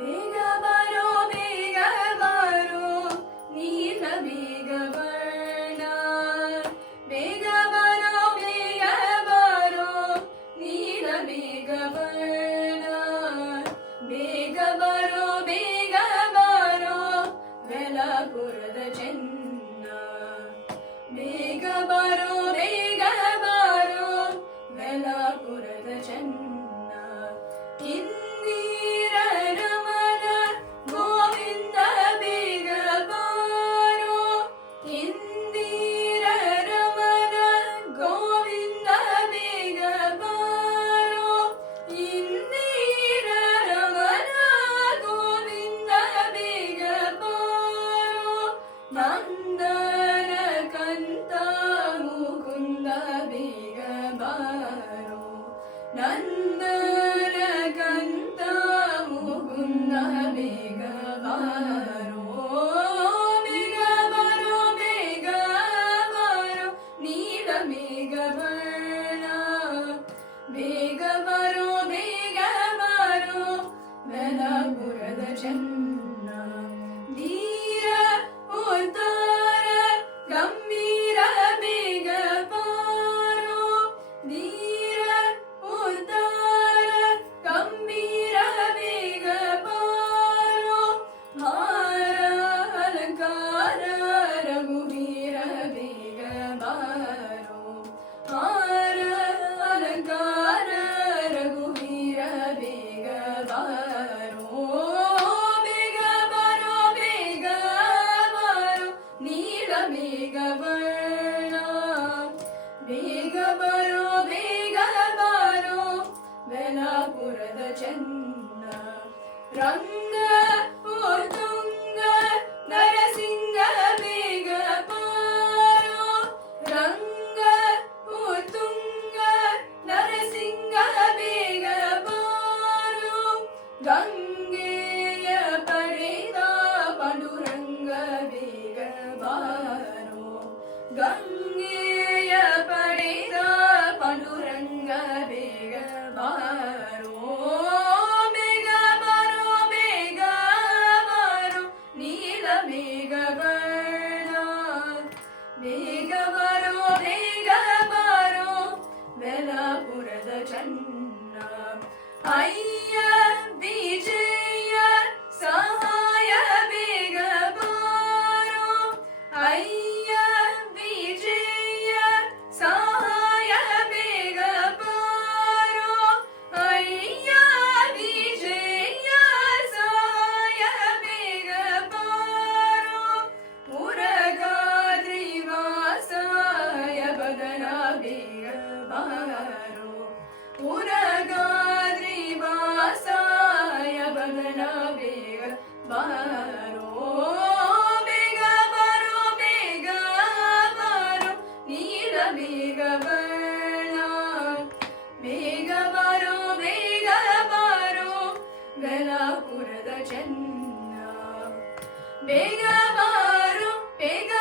ಬೇಗ ಬರೋ ಬೇಗ ಬರೋ ನೀಲ ಬೇಗ ವರ್ಣ ಬೇಗ ಬರೋ ಬೇಗ ಬರೋ ನೀಲ ಬೇಗ ವರ್ಣ ಬೇಗ ಬರೋ ಬೇಗ ಬರೋ ವೆಲಪುರದ ಚೆನ್ನ ಬೇಗ ಬರೋ ಬೇಗ ಬರೋ ವೆಲಪುರದ ಚೆನ್ನ ಇಂದಿರ ರಮಣ ಗೋವಿಂದ ಬೇಗ ಬಾರೋ ಇಂದಿರ ರಮಣ ಗೋವಿಂದ ಬೇಗ ಬಾರೋ ಇಂದಿರ ರಮಣ ಗೋವಿಂದ ಬೇಗ ಬಾರೋ ನಂದನ ಕಂತ ಮುಕುಂದ ಬೇಗ ಬಾರೋ ನಂದನ ಕಂತ ಮುಕುಂದ ಬೇಗ ಬಾರೋ ಬೇಗ ಬರೋ ಬೇಗ ಬಾರೋ ನೀಲ ಬೇಗ ವರ್ಣ ಬೇಗ ಬರೋ ಬೇಗ ಬಾರೋ ವೆಲಪುರದ ಚೆನ್ನ ಧೀರ ಉದ್ದಾರ ಗಂಭೀರ ಬೇಗ ಬಾರೋ ಧೀರ ಉದ್ದಾರ ಗಂಭೀರ ಬೇಗ ಬಾರೋ ಹಾರ ಅಲಂಕಾರ ರಘುವೀರ ಬೇಗ ಬಾರೋ ಹಾರ ಅಲಂಕಾರ ರಘುವೀರ ಬೇಗ ಬಾರೋ ಬೇಗ ಬರೋ ಬೇಗ ಬಾರೋ ನೀಲ ಬೇಗ ವರ್ಣ ಬೇಗ ಬರೋ ಬೇಗ ಬಾರೋ ವೆಲಪುರದ ಚೆನ್ನ ರಂಗ ಉತ್ತುಂಗ ನರಸಿಂಗ ಬೇಗ ಬಾರೋ ರಂಗ ಉತ್ತುಂಗ ನರಸಿಂಗ ಬೇಗ ಬಾರೋ ಗಂಗೆಯ ಪಡೆದ ಪಾಂಡುರಂಗ ಬೇಗ ಬಾರೋ ಗಂಗೆಯ ಪಡೆದ ಪಾಂಡುರಂಗ ಬೇಗ ಬಾರೋ ಬೇಗ ಬರೋ ಬೇಗ ಬಾರೋ ನೀಲ ಬೇಗ ವರ್ಣ ಬೇಗ ಬರೋ ಬೇಗ ಬಾರೋ ವೆಲಪುರದ ಚೆನ್ನ ಅಯ್ಯ ವಿಜಯ ಸಹಾಯ ಬೇಗ ಬಾರೋ ಅಯ್ಯ ವಿಜಯ ಸಹಾಯ ಬೇಗ ಬಾರೋ ಅಯ್ಯ ವಿಜಯ ಸಹಾಯ ಬೇಗ ಬಾರೋ ಉರಗಾದ್ರಿ ವಾಸಾಯ ಬದನ ಬೇಗ ಬಾರೋ ಉರಗಾದ್ರಿ ವಾಸಾಯ ಬದನ ಬೇಗ ಬಾರೋ ಬೇಗ ಬರೋ ಬೇಗ ಬಾರೋ ನೀಲ ಬೇಗ ವರ್ಣ ಬೇಗ ಬರೋ ಬೇಗ ಬಾರೋ ವೆಲಪುರದ ಚೆನ್ನ ಬೇಗ ಬಾರೋ ಬೇಗ